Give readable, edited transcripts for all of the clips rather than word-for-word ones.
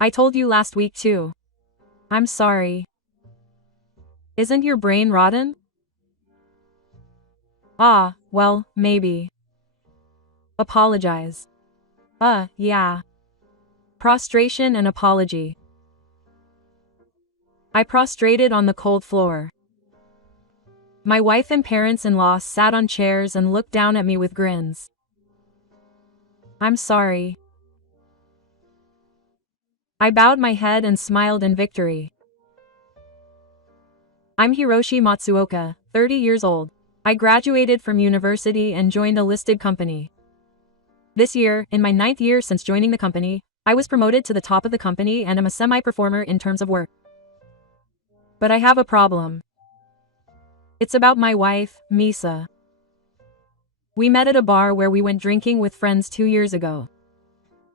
I told you last week too. I'm sorry. Isn't your brain rotten? Ah, well, maybe. Apologize. Yeah. Prostration and apology. I prostrated on the cold floor. My wife and parents-in-law sat on chairs and looked down at me with grins. I'm sorry. I bowed my head and smiled in victory. I'm Hiroshi Matsuoka, 30 years old. I graduated from university and joined a listed company. This year, in my 9th year since joining the company, I was promoted to the top of the company and am a semi-performer in terms of work. But I have a problem. It's about my wife, Misa. We met at a bar where we went drinking with friends 2 years ago.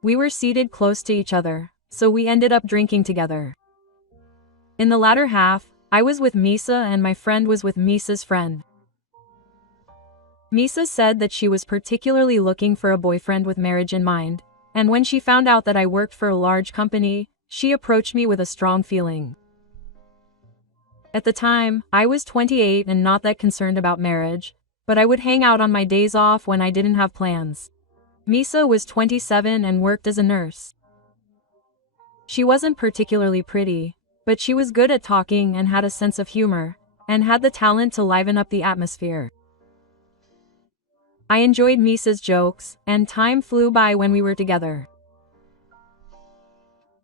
We were seated close to each other, so we ended up drinking together. In the latter half, I was with Misa and my friend was with Misa's friend. Misa said that she was particularly looking for a boyfriend with marriage in mind, and when she found out that I worked for a large company, she approached me with a strong feeling. At the time, I was 28 and not that concerned about marriage, but I would hang out on my days off when I didn't have plans. Misa was 27 and worked as a nurse. She wasn't particularly pretty, but she was good at talking and had a sense of humor, and had the talent to liven up the atmosphere. I enjoyed Misa's jokes, and time flew by when we were together.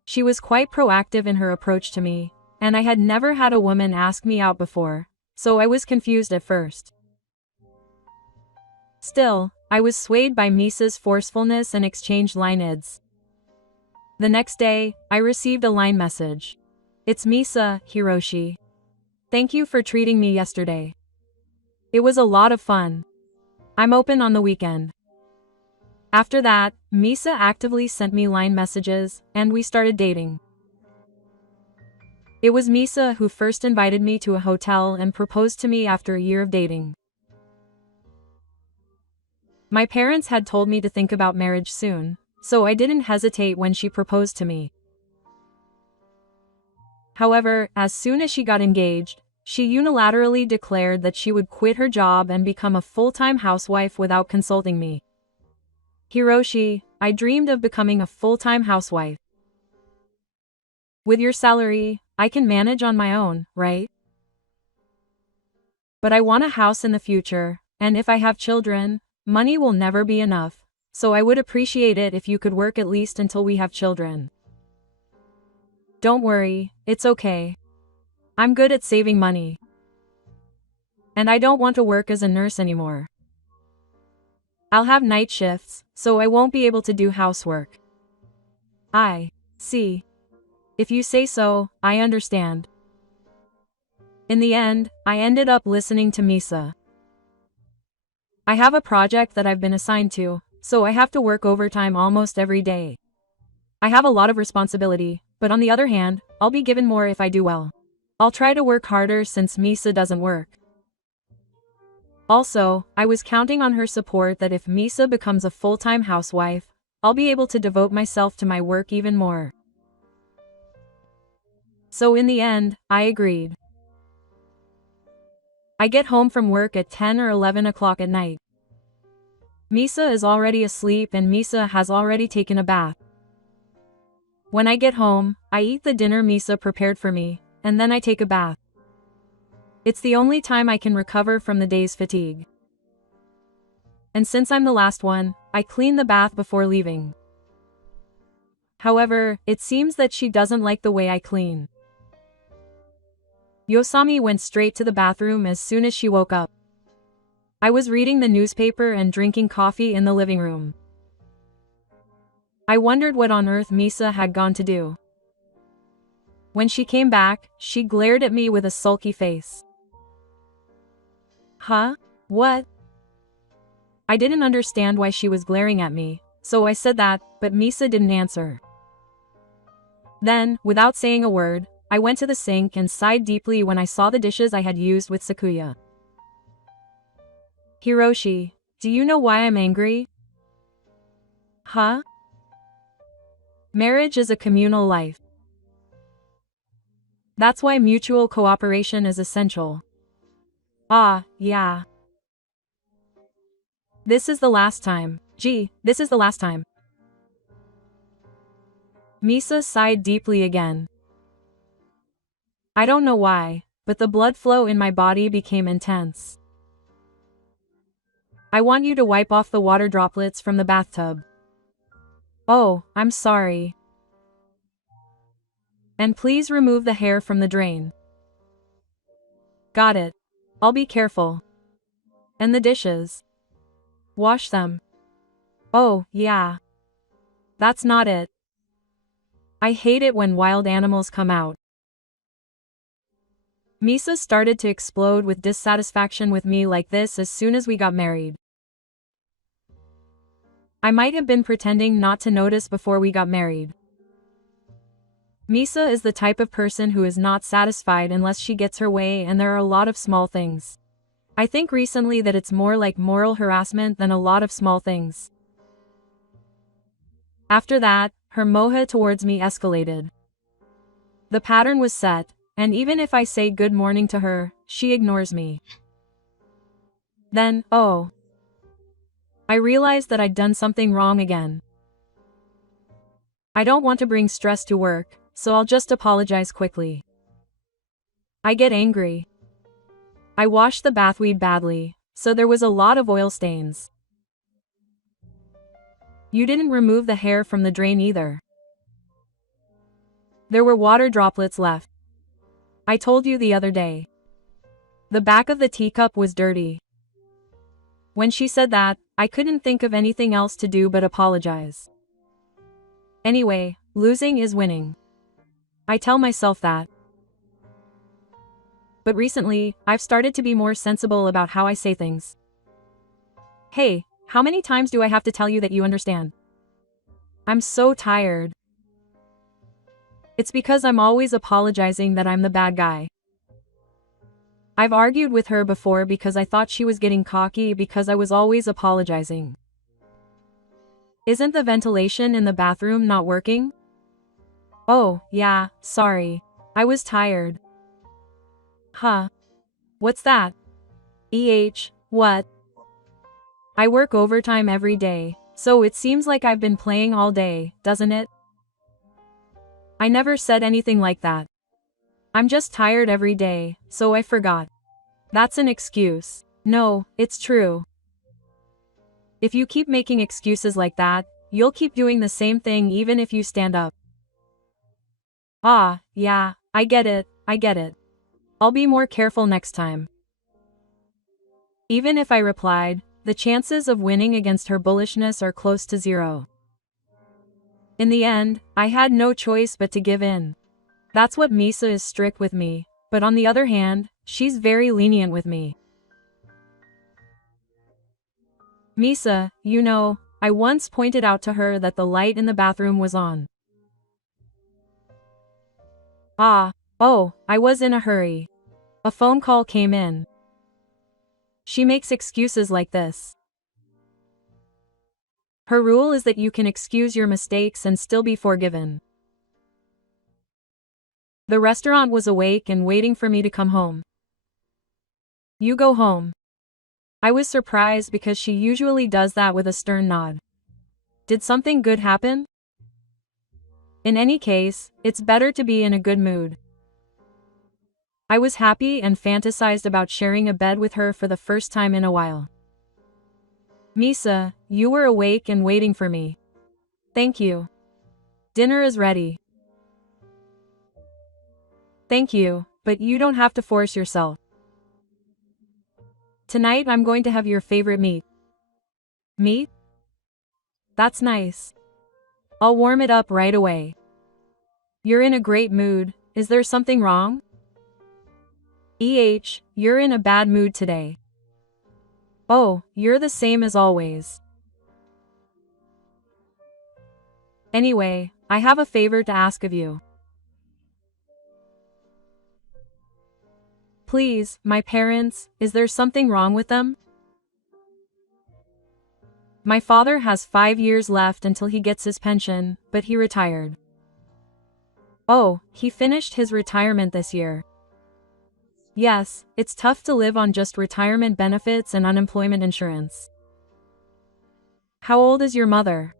She was quite proactive in her approach to me, and I had never had a woman ask me out before, so I was confused at first. Still, I was swayed by Misa's forcefulness and exchanged line-ids. The next day, I received a line message. It's Misa, Hiroshi. Thank you for treating me yesterday. It was a lot of fun. I'm open on the weekend. After that, Misa actively sent me line messages, and we started dating. It was Misa who first invited me to a hotel and proposed to me after a year of dating. My parents had told me to think about marriage soon, so I didn't hesitate when she proposed to me. However, as soon as she got engaged, she unilaterally declared that she would quit her job and become a full-time housewife without consulting me. Hiroshi, I dreamed of becoming a full-time housewife. With your salary, I can manage on my own, right? But I want a house in the future, and if I have children, money will never be enough, so I would appreciate it if you could work at least until we have children. Don't worry, it's okay. I'm good at saving money. And I don't want to work as a nurse anymore. I'll have night shifts, so I won't be able to do housework. I see. If you say so, I understand. In the end, I ended up listening to Misa. I have a project that I've been assigned to, so I have to work overtime almost every day. I have a lot of responsibility, but on the other hand, I'll be given more if I do well. I'll try to work harder since Misa doesn't work. Also, I was counting on her support that if Misa becomes a full-time housewife, I'll be able to devote myself to my work even more. So in the end, I agreed. I get home from work at 10 or 11 o'clock at night. Misa is already asleep and Misa has already taken a bath. When I get home, I eat the dinner Misa prepared for me, and then I take a bath. It's the only time I can recover from the day's fatigue. And since I'm the last one, I clean the bath before leaving. However, it seems that she doesn't like the way I clean. Yosami went straight to the bathroom as soon as she woke up. I was reading the newspaper and drinking coffee in the living room. I wondered what on earth Misa had gone to do. When she came back, she glared at me with a sulky face. Huh? What? I didn't understand why she was glaring at me, so I said that, but Misa didn't answer. Then, without saying a word, I went to the sink and sighed deeply when I saw the dishes I had used with Sakuya. Hiroshi, do you know why I'm angry? Huh? Marriage is a communal life. That's why mutual cooperation is essential. Ah, yeah. This is the last time. Gee, this is the last time. Misa sighed deeply again. I don't know why, but the blood flow in my body became intense. I want you to wipe off the water droplets from the bathtub. Oh, I'm sorry. And please remove the hair from the drain. Got it. I'll be careful. And the dishes. Wash them. Oh, yeah. That's not it. I hate it when wild animals come out. Misa started to explode with dissatisfaction with me like this as soon as we got married. I might have been pretending not to notice before we got married. Misa is the type of person who is not satisfied unless she gets her way, and there are a lot of small things. I think recently that it's more like moral harassment than a lot of small things. After that, her moha towards me escalated. The pattern was set, and even if I say good morning to her, she ignores me. Then, oh. I realized that I'd done something wrong again. I don't want to bring stress to work, so I'll just apologize quickly. I get angry. I washed the bathweed badly, so there was a lot of oil stains. You didn't remove the hair from the drain either. There were water droplets left. I told you the other day. The back of the teacup was dirty. When she said that, I couldn't think of anything else to do but apologize. Anyway, losing is winning. I tell myself that. But recently, I've started to be more sensible about how I say things. Hey, how many times do I have to tell you that you understand? I'm so tired. It's because I'm always apologizing that I'm the bad guy. I've argued with her before because I thought she was getting cocky because I was always apologizing. Isn't the ventilation in the bathroom not working? Oh, yeah, sorry. I was tired. Huh. What's that? What? I work overtime every day, so it seems like I've been playing all day, doesn't it? I never said anything like that. I'm just tired every day, so I forgot. That's an excuse. No, it's true. If you keep making excuses like that, you'll keep doing the same thing even if you stand up. Ah, yeah, I get it. I'll be more careful next time. Even if I replied, the chances of winning against her bullishness are close to zero. In the end, I had no choice but to give in. That's what Misa is strict with me, but on the other hand, she's very lenient with me. Misa, you know, I once pointed out to her that the light in the bathroom was on. Oh, I was in a hurry. A phone call came in. She makes excuses like this. Her rule is that you can excuse your mistakes and still be forgiven. The restaurant was awake and waiting for me to come home. You go home. I was surprised because she usually does that with a stern nod. Did something good happen? In any case, it's better to be in a good mood. I was happy and fantasized about sharing a bed with her for the first time in a while. Misa, you were awake and waiting for me. Thank you. Dinner is ready. Thank you, but you don't have to force yourself. Tonight I'm going to have your favorite meat. Meat? That's nice. I'll warm it up right away. You're in a great mood. Is there something wrong? You're in a bad mood today. Oh, you're the same as always. Anyway, I have a favor to ask of you. Please, my parents, is there something wrong with them? My father has 5 years left until he gets his pension, but he retired. Oh, he finished his retirement this year. Yes, it's tough to live on just retirement benefits and unemployment insurance. How old is your mother?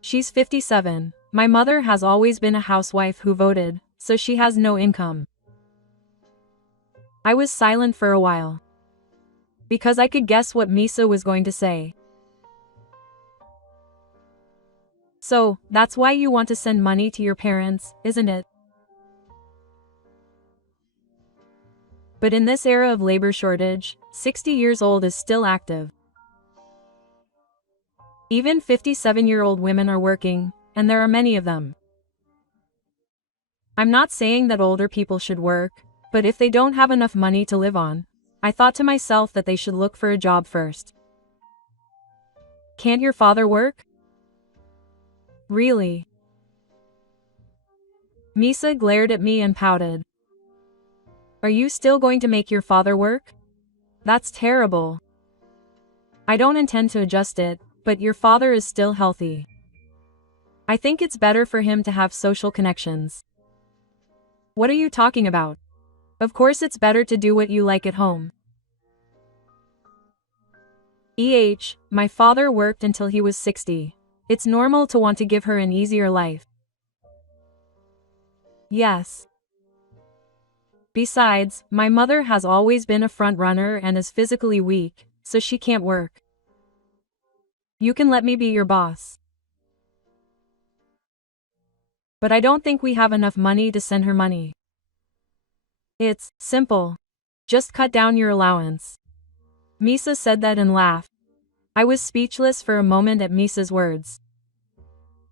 She's 57. My mother has always been a housewife who voted, so she has no income. I was silent for a while, because I could guess what Misa was going to say. So, that's why you want to send money to your parents, isn't it? But in this era of labor shortage, 60 years old is still active. Even 57-year-old women are working, and there are many of them. I'm not saying that older people should work, but if they don't have enough money to live on, I thought to myself that they should look for a job first. Can't your father work? Really? Misa glared at me and pouted. Are you still going to make your father work? That's terrible. I don't intend to adjust it, but your father is still healthy. I think it's better for him to have social connections. What are you talking about? Of course it's better to do what you like at home. My father worked until he was 60. It's normal to want to give her an easier life. Yes. Besides, my mother has always been a front runner and is physically weak, so she can't work. You can let me be your boss. But I don't think we have enough money to send her money. It's simple. Just cut down your allowance. Misa said that and laughed. I was speechless for a moment at Misa's words.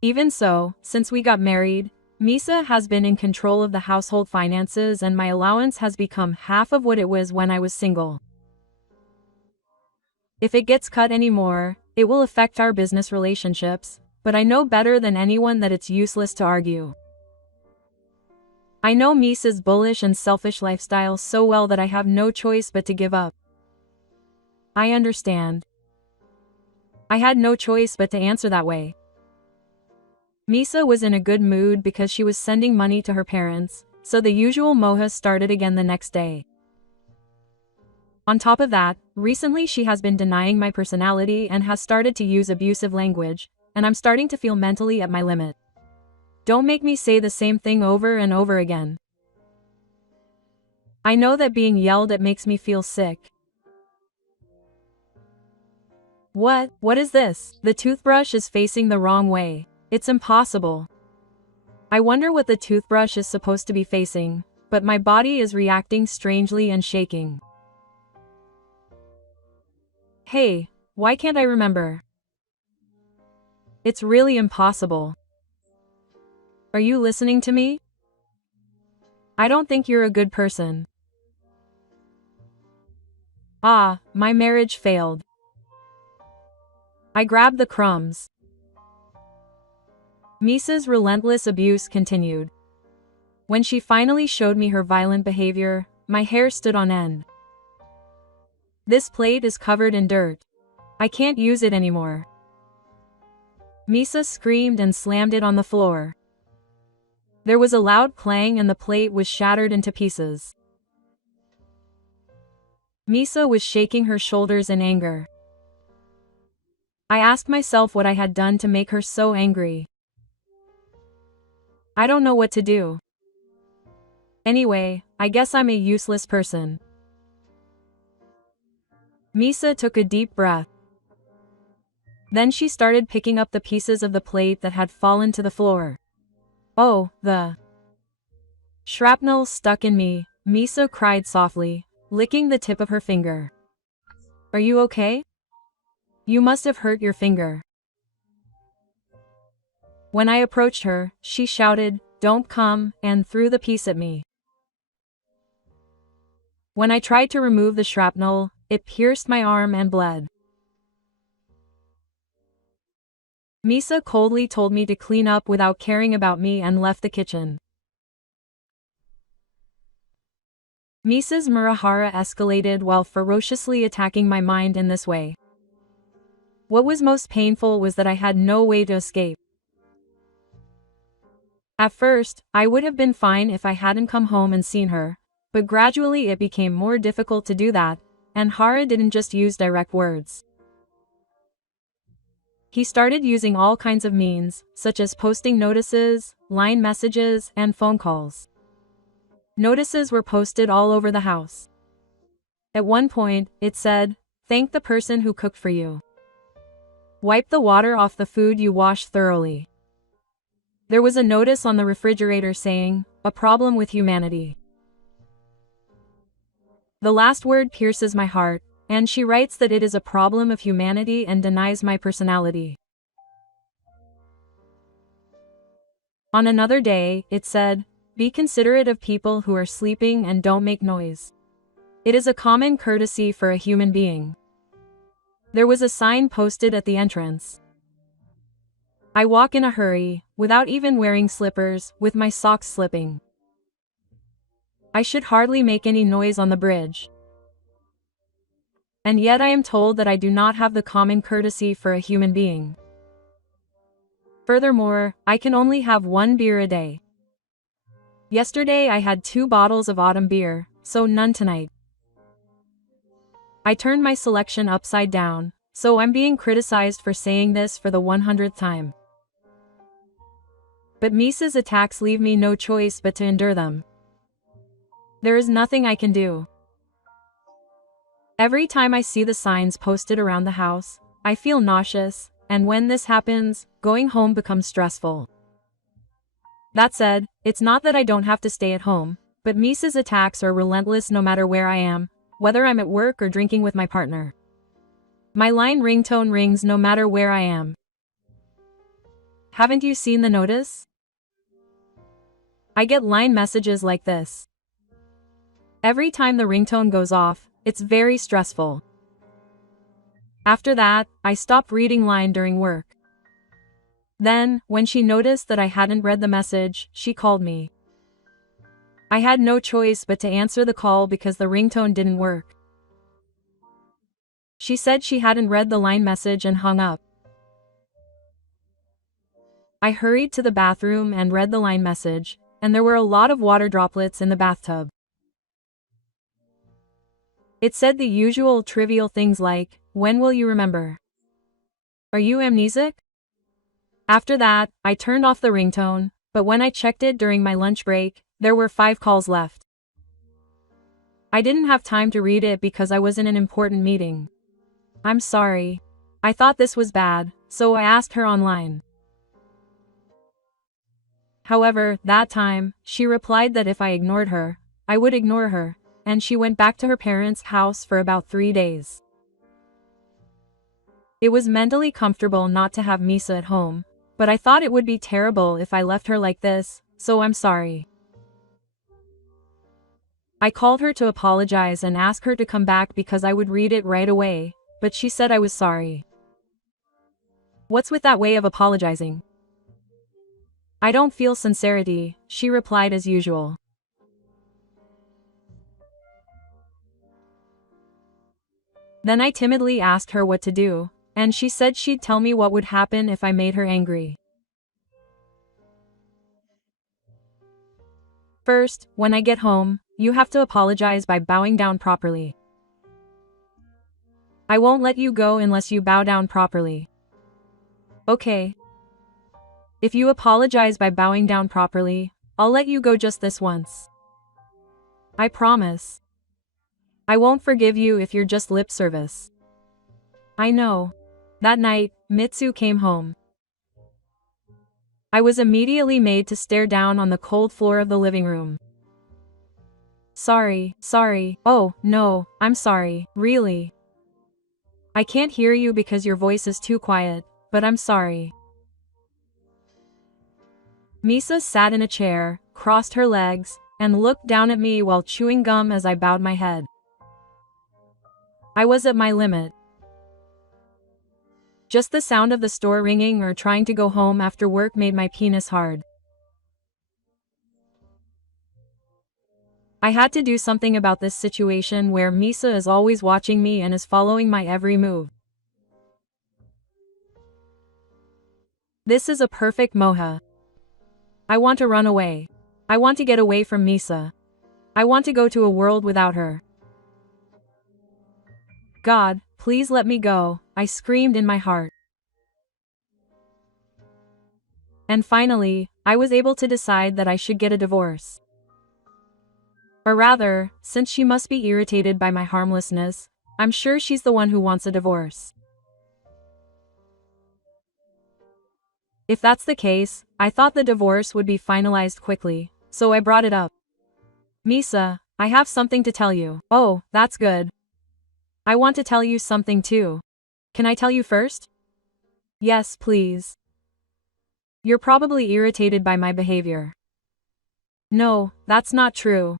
Even so, since we got married, Misa has been in control of the household finances and my allowance has become half of what it was when I was single. If it gets cut anymore, it will affect our business relationships, but I know better than anyone that it's useless to argue. I know Misa's bullish and selfish lifestyle so well that I have no choice but to give up. I understand. I had no choice but to answer that way. Misa was in a good mood because she was sending money to her parents, so the usual moha started again the next day. On top of that, recently she has been denying my personality and has started to use abusive language, and I'm starting to feel mentally at my limit. Don't make me say the same thing over and over again. I know that being yelled at makes me feel sick. What is this? The toothbrush is facing the wrong way. It's impossible. I wonder what the toothbrush is supposed to be facing, but my body is reacting strangely and shaking. Hey, why can't I remember? It's really impossible. Are you listening to me? I don't think you're a good person. My marriage failed. I grabbed the crumbs. Misa's relentless abuse continued. When she finally showed me her violent behavior, my hair stood on end. This plate is covered in dirt. I can't use it anymore. Misa screamed and slammed it on the floor. There was a loud clang and the plate was shattered into pieces. Misa was shaking her shoulders in anger. I asked myself what I had done to make her so angry. I don't know what to do. Anyway, I guess I'm a useless person. Misa took a deep breath. Then she started picking up the pieces of the plate that had fallen to the floor. Oh, the shrapnel stuck in me, Misa cried softly, licking the tip of her finger. Are you okay? You must have hurt your finger. When I approached her, she shouted, "Don't come," and threw the piece at me. When I tried to remove the shrapnel, it pierced my arm and bled. Misa coldly told me to clean up without caring about me and left the kitchen. Misa's morahala escalated while ferociously attacking my mind in this way. What was most painful was that I had no way to escape. At first, I would have been fine if I hadn't come home and seen her, but gradually it became more difficult to do that, and Hara didn't just use direct words. He started using all kinds of means, such as posting notices, line messages, and phone calls. Notices were posted all over the house. At one point, it said, "Thank the person who cooked for you. Wipe the water off the food you washed thoroughly." There was a notice on the refrigerator saying, "A problem with humanity." The last word pierces my heart, and she writes that it is a problem of humanity and denies my personality. On another day, it said, "Be considerate of people who are sleeping and don't make noise. It is a common courtesy for a human being." There was a sign posted at the entrance. I walk in a hurry, without even wearing slippers, with my socks slipping. I should hardly make any noise on the bridge. And yet I am told that I do not have the common courtesy for a human being. Furthermore, I can only have 1 beer a day. Yesterday I had 2 bottles of autumn beer, so none tonight. I turned my selection upside down, so I'm being criticized for saying this for the 100th time. But Misa's attacks leave me no choice but to endure them. There is nothing I can do. Every time I see the signs posted around the house, I feel nauseous, and when this happens, going home becomes stressful. That said, it's not that I don't have to stay at home, but Misa's attacks are relentless no matter where I am, whether I'm at work or drinking with my partner. My line ringtone rings no matter where I am. Haven't you seen the notice? I get line messages like this. Every time the ringtone goes off, it's very stressful. After that, I stopped reading line during work. Then, when she noticed that I hadn't read the message, she called me. I had no choice but to answer the call because the ringtone didn't work. She said she hadn't read the line message and hung up. I hurried to the bathroom and read the line message, and there were a lot of water droplets in the bathtub. It said the usual trivial things like, "When will you remember? Are you amnesic?" After that, I turned off the ringtone, but when I checked it during my lunch break, there were 5 calls left. I didn't have time to read it because I was in an important meeting. I'm sorry. I thought this was bad, so I asked her online. However, that time, she replied that if I ignored her, I would ignore her, and she went back to her parents' house for about 3 days. It was mentally comfortable not to have Misa at home, but I thought it would be terrible if I left her like this, so I'm sorry. I called her to apologize and ask her to come back because I would read it right away, but she said I was sorry. What's with that way of apologizing? I don't feel sincerity, she replied as usual. Then I timidly asked her what to do, and she said she'd tell me what would happen if I made her angry. First, when I get home, you have to apologize by bowing down properly. I won't let you go unless you bow down properly. Okay. If you apologize by bowing down properly, I'll let you go just this once. I promise. I won't forgive you if you're just lip service. I know. That night, Mitsu came home. I was immediately made to stare down on the cold floor of the living room. Sorry. Oh, no, I'm sorry, really. I can't hear you because your voice is too quiet, but I'm sorry. Misa sat in a chair, crossed her legs, and looked down at me while chewing gum as I bowed my head. I was at my limit. Just the sound of the store ringing or trying to go home after work made my penis hard. I had to do something about this situation where Misa is always watching me and is following my every move. This is a perfect moha. I want to run away. I want to get away from Misa. I want to go to a world without her. God, please let me go, I screamed in my heart. And finally, I was able to decide that I should get a divorce. Or rather, since she must be irritated by my harmlessness, I'm sure she's the one who wants a divorce. If that's the case, I thought the divorce would be finalized quickly, so I brought it up. Misa, I have something to tell you. Oh, that's good. I want to tell you something too. Can I tell you first? Yes, please. You're probably irritated by my behavior. No, that's not true.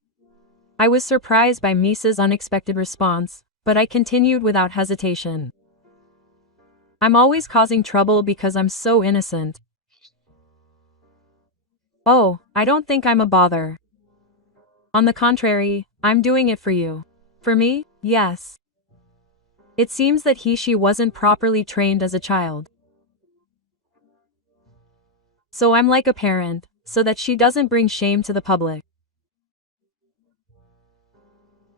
I was surprised by Misa's unexpected response, but I continued without hesitation. I'm always causing trouble because I'm so innocent. Oh, I don't think I'm a bother. On the contrary, I'm doing it for you. For me? Yes. It seems that she wasn't properly trained as a child. So I'm like a parent, so that she doesn't bring shame to the public.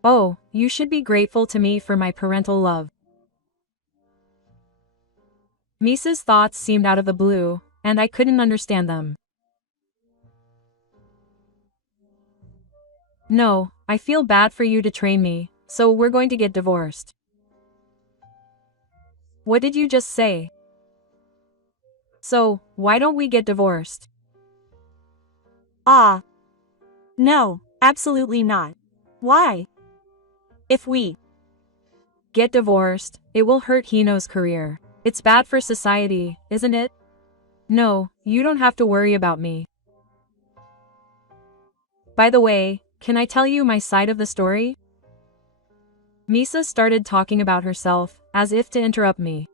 Oh, you should be grateful to me for my parental love. Misa's thoughts seemed out of the blue, and I couldn't understand them. No, I feel bad for you to train me, so we're going to get divorced. What did you just say? So, why don't we get divorced? No, absolutely not. Why? If we Get divorced, it will hurt Hino's career. It's bad for society, isn't it? No, you don't have to worry about me. By the way, can I tell you my side of the story? Misa started talking about herself, as if to interrupt me.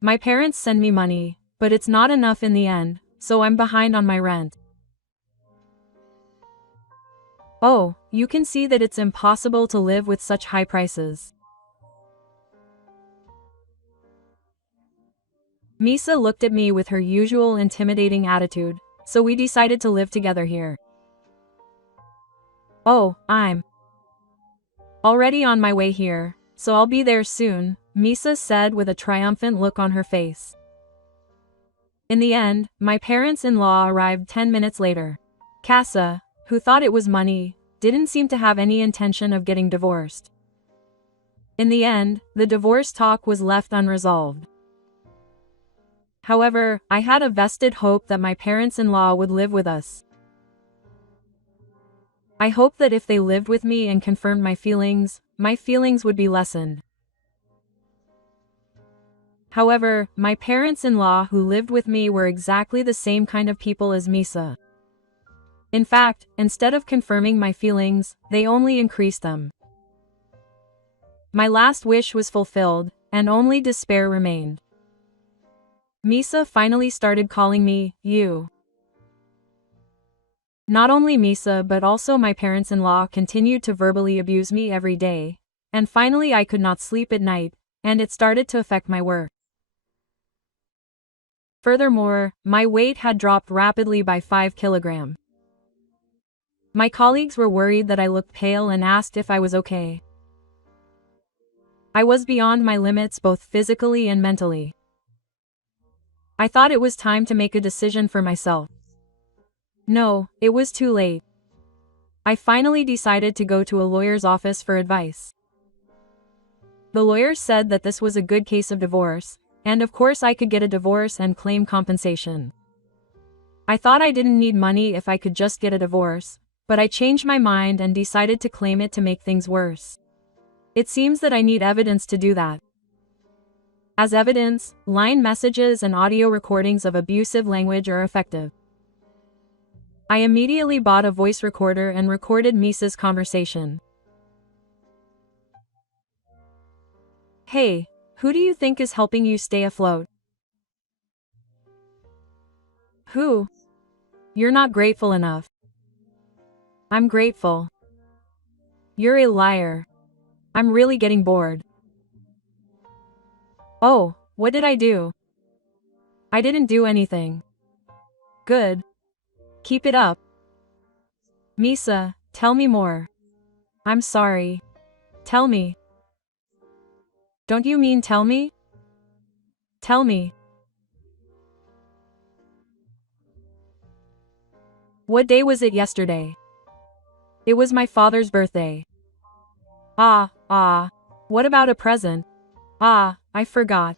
My parents send me money, but it's not enough in the end, so I'm behind on my rent. Oh, you can see that it's impossible to live with such high prices. Misa looked at me with her usual intimidating attitude, so we decided to live together here. Oh, I'm already on my way here, so I'll be there soon, Misa said with a triumphant look on her face. In the end, my parents-in-law arrived 10 minutes later. Casa, who thought it was money, didn't seem to have any intention of getting divorced. In the end, the divorce talk was left unresolved. However, I had a vested hope that my parents-in-law would live with us. I hoped that if they lived with me and confirmed my feelings would be lessened. However, my parents-in-law who lived with me were exactly the same kind of people as Misa. In fact, instead of confirming my feelings, they only increased them. My last wish was fulfilled, and only despair remained. Misa finally started calling me, you. Not only Misa but also my parents-in-law continued to verbally abuse me every day, and finally I could not sleep at night, and it started to affect my work. Furthermore, my weight had dropped rapidly by 5 kilograms. My colleagues were worried that I looked pale and asked if I was okay. I was beyond my limits both physically and mentally. I thought it was time to make a decision for myself. No, it was too late. I finally decided to go to a lawyer's office for advice. The lawyer said that this was a good case of divorce, and of course I could get a divorce and claim compensation. I thought I didn't need money if I could just get a divorce, but I changed my mind and decided to claim it to make things worse. It seems that I need evidence to do that. As evidence, line messages and audio recordings of abusive language are effective. I immediately bought a voice recorder and recorded Misa's conversation. Hey, who do you think is helping you stay afloat? Who? You're not grateful enough. I'm grateful. You're a liar. I'm really getting bored. Oh, what did I do? I didn't do anything. Good. Keep it up. Misa, tell me more. I'm sorry. Tell me. Don't you mean tell me? Tell me. What day was it yesterday? It was my father's birthday. What about a present? I forgot.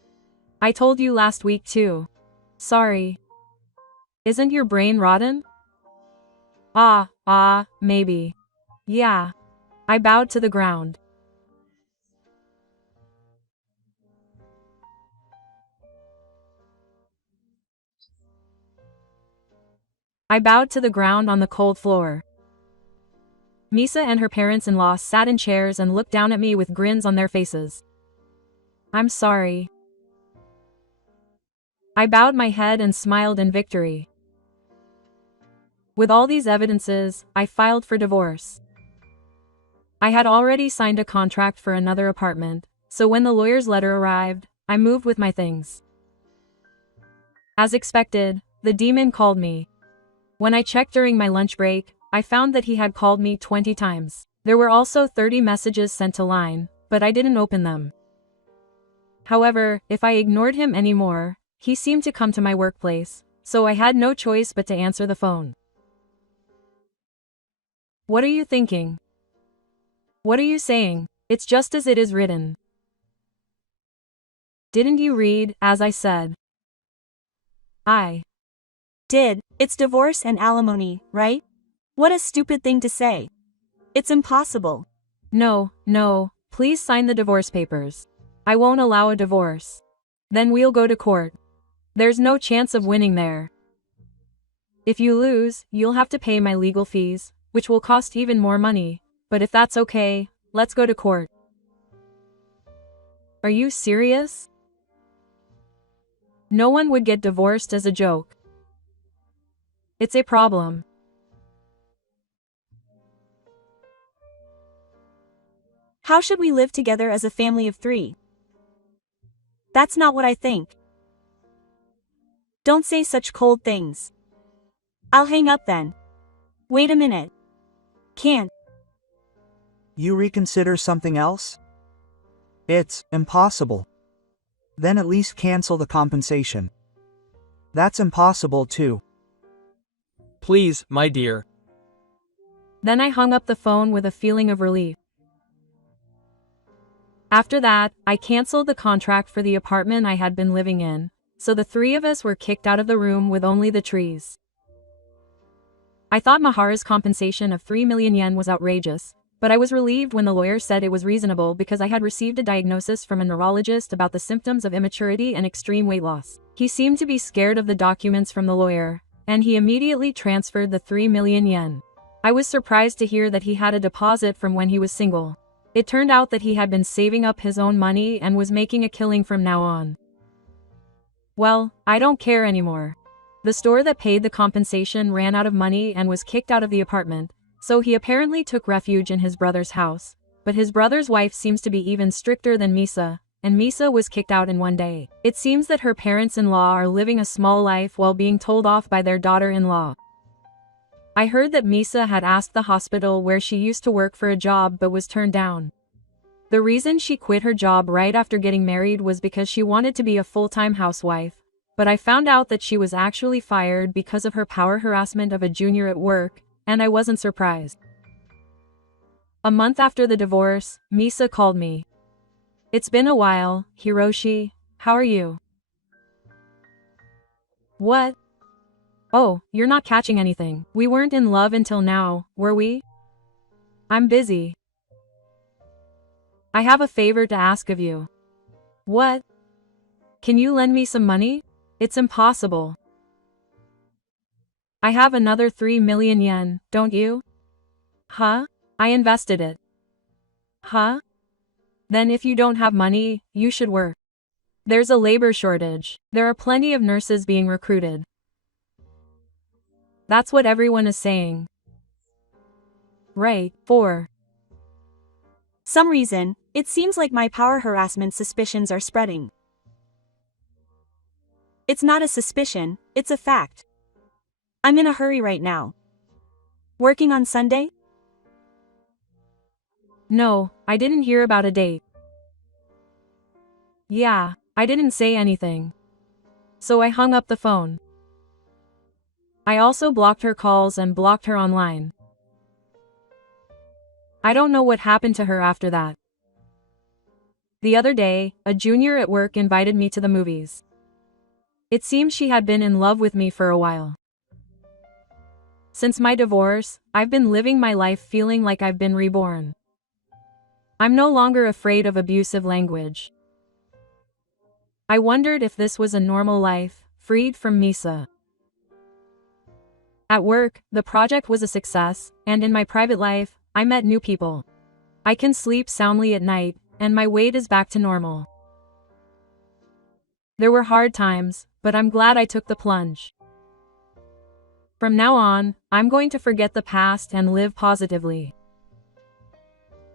I told you last week too. Sorry. Isn't your brain rotten? Maybe. Yeah. I bowed to the ground. I bowed to the ground on the cold floor. Misa and her parents-in-law sat in chairs and looked down at me with grins on their faces. I'm sorry. I bowed my head and smiled in victory. With all these evidences, I filed for divorce. I had already signed a contract for another apartment, so when the lawyer's letter arrived, I moved with my things. As expected, the demon called me. When I checked during my lunch break, I found that he had called me 20 times. There were also 30 messages sent to line, but I didn't open them. However, if I ignored him anymore, he seemed to come to my workplace, so I had no choice but to answer the phone. What are you thinking? What are you saying? It's just as it is written. Didn't you read, as I said? I Did. It's divorce and alimony, right? What a stupid thing to say. It's impossible. No, please sign the divorce papers. I won't allow a divorce. Then we'll go to court. There's no chance of winning there. If you lose, you'll have to pay my legal fees, which will cost even more money, but if that's okay, let's go to court. Are you serious? No one would get divorced as a joke. It's a problem. How should we live together as a family of 3? That's not what I think. Don't say such cold things. I'll hang up then. Wait a minute. Can't. You reconsider something else? It's impossible. Then at least cancel the compensation. That's impossible too. Please, my dear. Then I hung up the phone with a feeling of relief. After that, I canceled the contract for the apartment I had been living in, so the 3 of us were kicked out of the room with only the trees. I thought Mahara's compensation of 3 million yen was outrageous, but I was relieved when the lawyer said it was reasonable because I had received a diagnosis from a neurologist about the symptoms of immaturity and extreme weight loss. He seemed to be scared of the documents from the lawyer, and he immediately transferred the 3 million yen. I was surprised to hear that he had a deposit from when he was single. It turned out that he had been saving up his own money and was making a killing from now on. Well, I don't care anymore. The store that paid the compensation ran out of money and was kicked out of the apartment, so he apparently took refuge in his brother's house, but his brother's wife seems to be even stricter than Misa, and Misa was kicked out in one day. It seems that her parents-in-law are living a small life while being told off by their daughter-in-law. I heard that Misa had asked the hospital where she used to work for a job but was turned down. The reason she quit her job right after getting married was because she wanted to be a full-time housewife, but I found out that she was actually fired because of her power harassment of a junior at work, and I wasn't surprised. A month after the divorce, Misa called me. It's been a while, Hiroshi. How are you? What? Oh, you're not catching anything. We weren't in love until now, were we? I'm busy. I have a favor to ask of you. What? Can you lend me some money? It's impossible. I have another 3 million yen, don't you? Huh? I invested it. Huh? Then if you don't have money, you should work. There's a labor shortage. There are plenty of nurses being recruited. That's what everyone is saying. Right, for some reason, it seems like my power harassment suspicions are spreading. It's not a suspicion, it's a fact. I'm in a hurry right now. Working on Sunday? No, I didn't hear about a date. Yeah, I didn't say anything. So I hung up the phone. I also blocked her calls and blocked her online. I don't know what happened to her after that. The other day, a junior at work invited me to the movies. It seems she had been in love with me for a while. Since my divorce, I've been living my life feeling like I've been reborn. I'm no longer afraid of abusive language. I wondered if this was a normal life, freed from Misa. At work, the project was a success, and in my private life, I met new people. I can sleep soundly at night, and my weight is back to normal. There were hard times, but I'm glad I took the plunge. From now on, I'm going to forget the past and live positively.